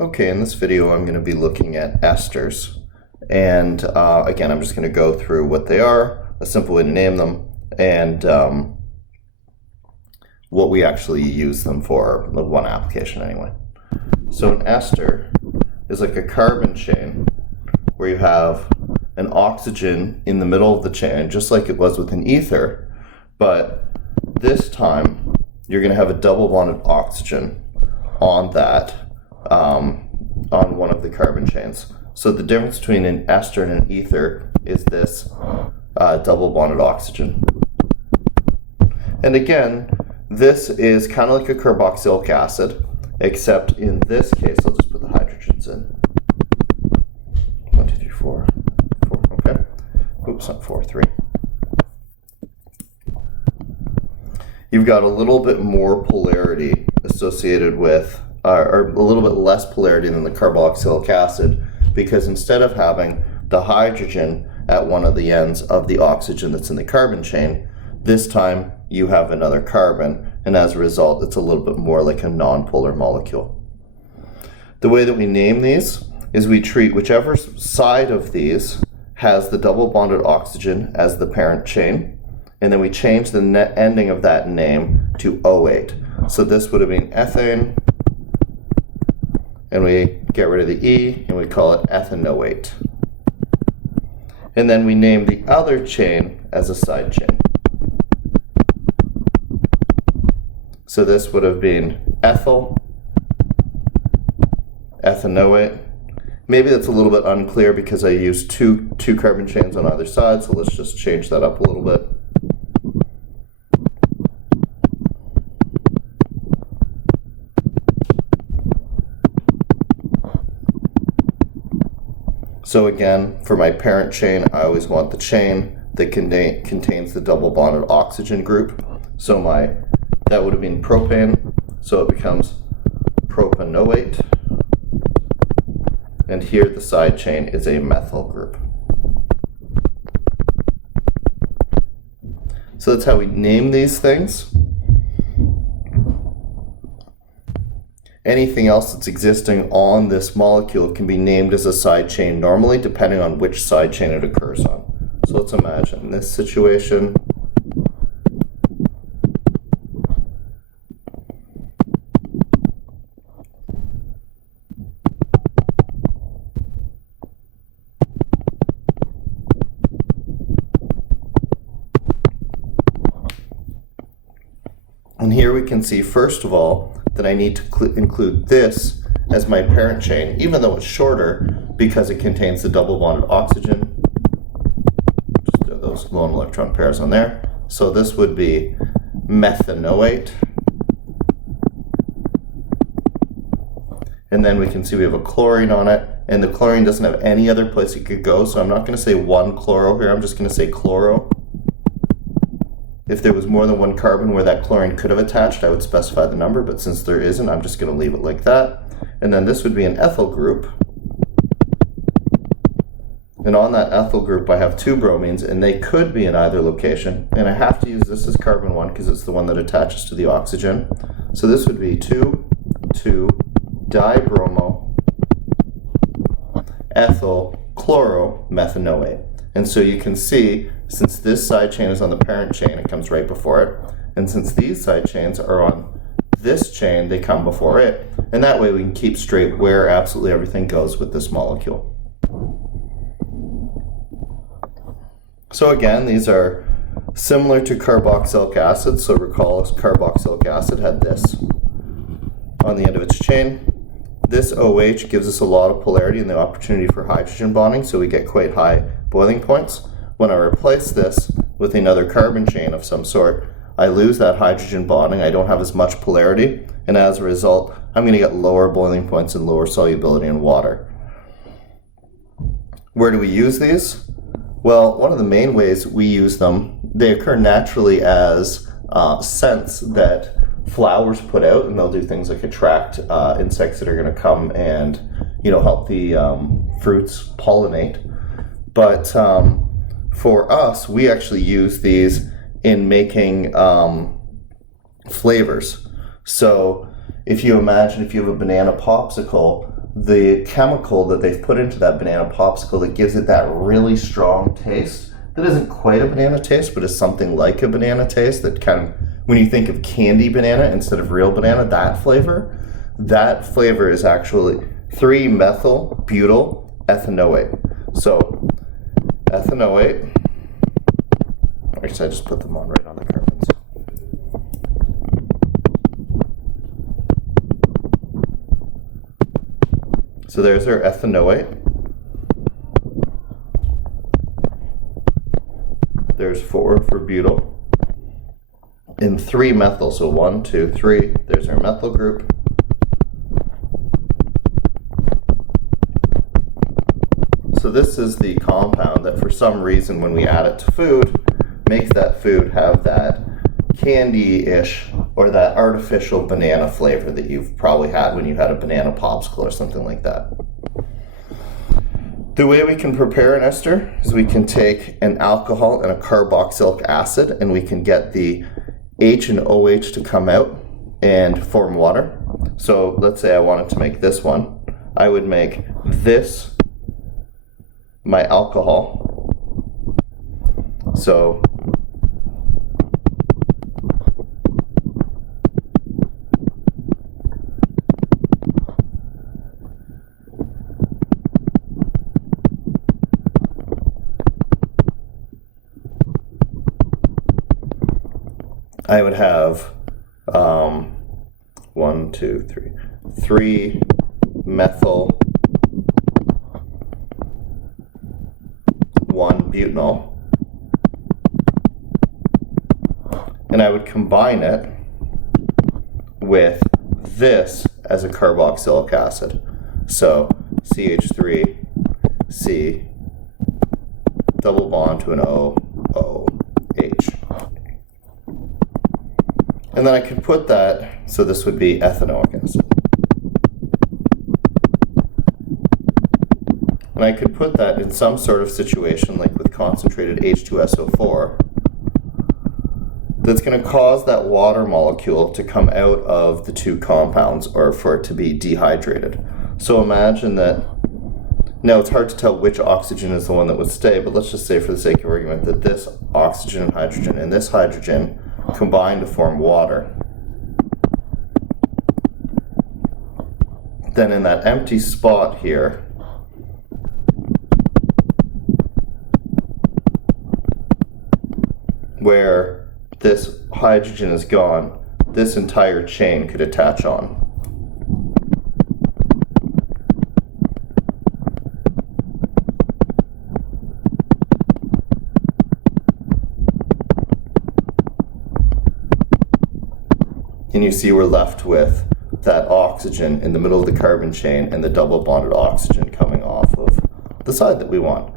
Okay, in this video I'm going to be looking at esters, and again I'm just going to go through what they are, a simple way to name them, and what we actually use them for, one application anyway. So an ester is like a carbon chain where you have an oxygen in the middle of the chain, just like it was with an ether, but this time you're going to have a double bonded oxygen on that on one of the carbon chains. So the difference between an ester and an ether is this double bonded oxygen. And again, this is kind of like a carboxylic acid, except in this case, I'll just put the hydrogens in. 1, 2, 3, 4. Okay. Oops, not 4, 3. You've got a little bit more polarity associated with or a little bit less polarity than the carboxylic acid, because instead of having the hydrogen at one of the ends of the oxygen that's in the carbon chain, this time you have another carbon, and as a result it's a little bit more like a nonpolar molecule. The way that we name these is we treat whichever side of these has the double bonded oxygen as the parent chain, and then we change the net ending of that name to O8. So this would have been ethane, and we get rid of the E and we call it ethanoate. And then we name the other chain as a side chain. So this would have been ethyl ethanoid. Maybe that's a little bit unclear because I used two carbon chains on either side, so let's just change that up a little bit. So again, for my parent chain, I always want the chain that contains the double bonded oxygen group. So that would have been propane, so it becomes propanoate. And here the side chain is a methyl group. So that's how we name these things. Anything else that's existing on this molecule can be named as a side chain normally, depending on which side chain it occurs on. So let's imagine this situation. And here we can see, first of all, that I need to include this as my parent chain, even though it's shorter, because it contains the double bonded oxygen. Just those lone electron pairs on there. So this would be methanoate. And then we can see we have a chlorine on it, and the chlorine doesn't have any other place it could go, so I'm not going to say one chloro here, I'm just going to say chloro. If there was more than one carbon where that chlorine could have attached, I would specify the number, but since there isn't, I'm just going to leave it like that. And then this would be an ethyl group. And on that ethyl group, I have two bromines, and they could be in either location. And I have to use this as carbon 1 because it's the one that attaches to the oxygen. So this would be 2,2-dibromo ethyl chloromethanoate. And so you can see, since this side chain is on the parent chain, it comes right before it. And since these side chains are on this chain, they come before it. And that way we can keep straight where absolutely everything goes with this molecule. So again, these are similar to carboxylic acid. So recall carboxylic acid had this on the end of its chain. This OH gives us a lot of polarity and the opportunity for hydrogen bonding, so we get quite high boiling points. When I replace this with another carbon chain of some sort, I lose that hydrogen bonding, I don't have as much polarity, and as a result, I'm going to get lower boiling points and lower solubility in water. Where do we use these? Well, one of the main ways we use them, they occur naturally as scents that flowers put out, and they'll do things like attract insects that are going to come and help the fruits pollinate. But for us, we actually use these in making flavors. So if you imagine if you have a banana popsicle, the chemical that they've put into that banana popsicle that gives it that really strong taste that isn't quite a banana taste, but is something like a banana taste that kind of, when you think of candy banana instead of real banana, that flavor is actually 3-methyl-butyl ethanoate. So ethanoate, actually I just put them on right on the carbons. So there's our ethanoate. There's 4 for butyl. And 3-methyl, so 1, 2, 3. There's our methyl group. So this is the compound that for some reason when we add it to food, makes that food have that candy-ish or that artificial banana flavor that you've probably had when you had a banana popsicle or something like that. The way we can prepare an ester is we can take an alcohol and a carboxylic acid and we can get the H and OH to come out and form water. So let's say I wanted to make this one. I would make this my alcohol. So I would have 1, 2, 3, 3-methyl 1-butanol, and I would combine it with this as a carboxylic acid. So CH3C double bond to an OOH. And then I could put that, so this would be ethanoic acid. And I could put that in some sort of situation like with concentrated H2SO4 that's going to cause that water molecule to come out of the two compounds or for it to be dehydrated. So imagine that, now it's hard to tell which oxygen is the one that would stay, but let's just say for the sake of argument that this oxygen and this hydrogen combine to form water. Then in that empty spot here, where this hydrogen is gone, this entire chain could attach on. And you see we're left with that oxygen in the middle of the carbon chain and the double bonded oxygen coming off of the side that we want.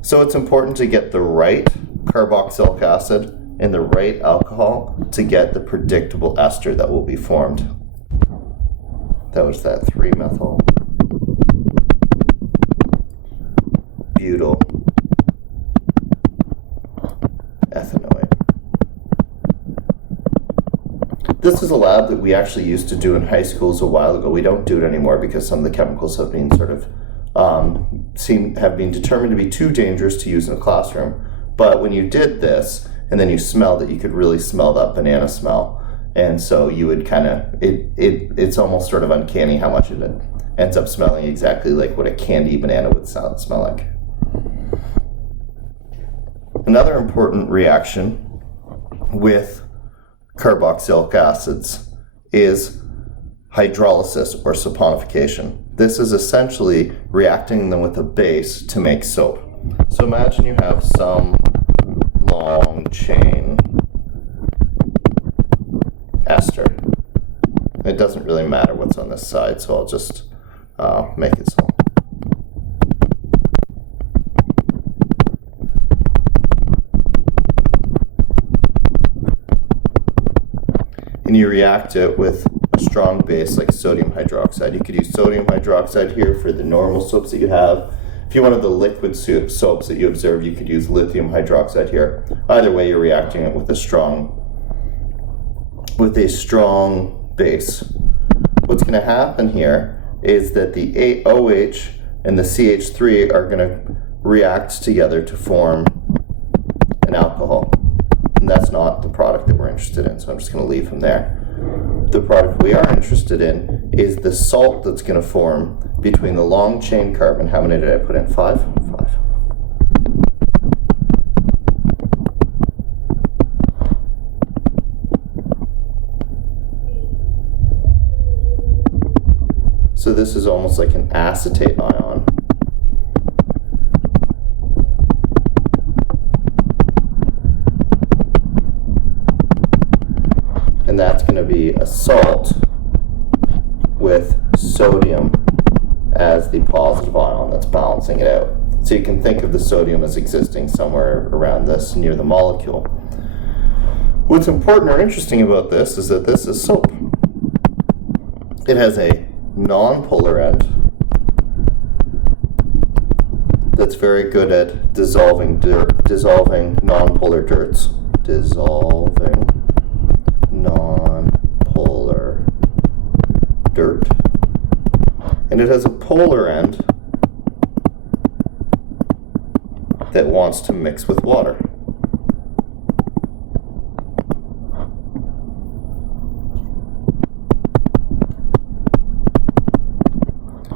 So it's important to get the right carboxylic acid and the right alcohol to get the predictable ester that will be formed. That was that 3-methyl butyl ethanoid. This is a lab that we actually used to do in high schools a while ago. We don't do it anymore because some of the chemicals have been sort of have been determined to be too dangerous to use in a classroom. But when you did this and then you smelled it, you could really smell that banana smell. And so you would kind of, it's almost sort of uncanny how much of it ends up smelling exactly like what a candy banana would smell like. Another important reaction with carboxylic acids is hydrolysis or saponification. This is essentially reacting them with a base to make soap. So imagine you have some long chain ester. It doesn't really matter what's on this side, so I'll just make it so. And you react it with a strong base like sodium hydroxide. You could use sodium hydroxide here for the normal soaps that you have. If you wanted the liquid soaps that you observe, you could use lithium hydroxide here. Either way, you're reacting it with a strong base. What's going to happen here is that the OH and the CH3 are going to react together to form an alcohol. And that's not the product that we're interested in, so I'm just going to leave him there. The product we are interested in is the salt that's going to form between the long chain carbon. How many did I put in? 5? 5. So this is almost like an acetate ion. And that's going to be a salt with sodium as the positive ion that's balancing it out. So you can think of the sodium as existing somewhere around this near the molecule. What's important or interesting about this is that this is soap. It has a non-polar end that's very good at dissolving non-polar dirts. Dissolving non-polar dirt. And it has a polar end that wants to mix with water.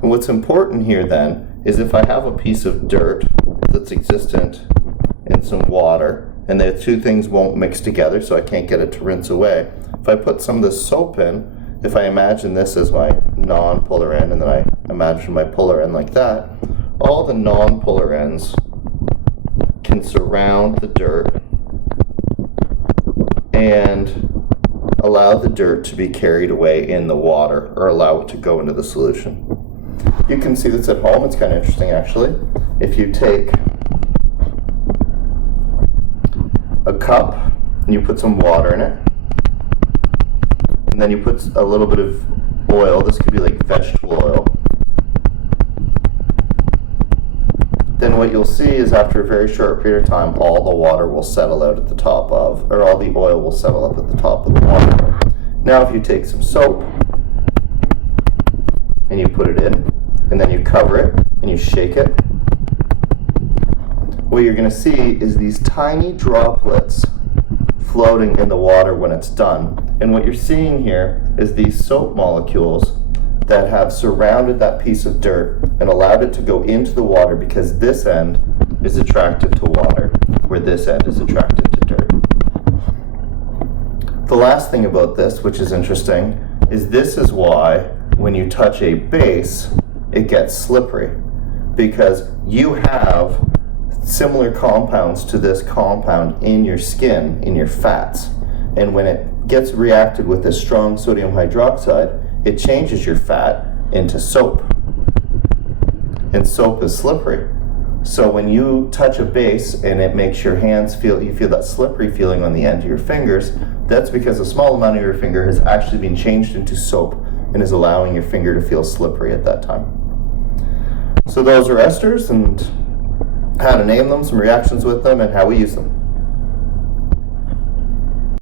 And what's important here then is if I have a piece of dirt that's existent in some water, and the two things won't mix together, so I can't get it to rinse away. If I put some of this soap in, if I imagine this as my non-polar end, and then I imagine my polar end like that, all the non-polar ends can surround the dirt and allow the dirt to be carried away in the water, or allow it to go into the solution. You can see this at home. It's kind of interesting, actually. If you take a cup and you put some water in it, and then you put a little bit of oil, this could be like vegetable oil, then what you'll see is after a very short period of time, all the water will settle out at the top of, or all the oil will settle up at the top of the water. Now if you take some soap and you put it in, and then you cover it and you shake it, what you're going to see is these tiny droplets floating in the water when it's done. And what you're seeing here is these soap molecules that have surrounded that piece of dirt and allowed it to go into the water, because this end is attractive to water, where this end is attractive to dirt. The last thing about this, which is interesting, is this is why when you touch a base, it gets slippery, because you have similar compounds to this compound in your skin, in your fats, and when it gets reacted with this strong sodium hydroxide, it changes your fat into soap, and soap is slippery. So when you touch a base and it makes your hands you feel that slippery feeling on the end of your fingers, that's because a small amount of your finger has actually been changed into soap and is allowing your finger to feel slippery at that time. So those are esters, and how to name them, some reactions with them, and how we use them.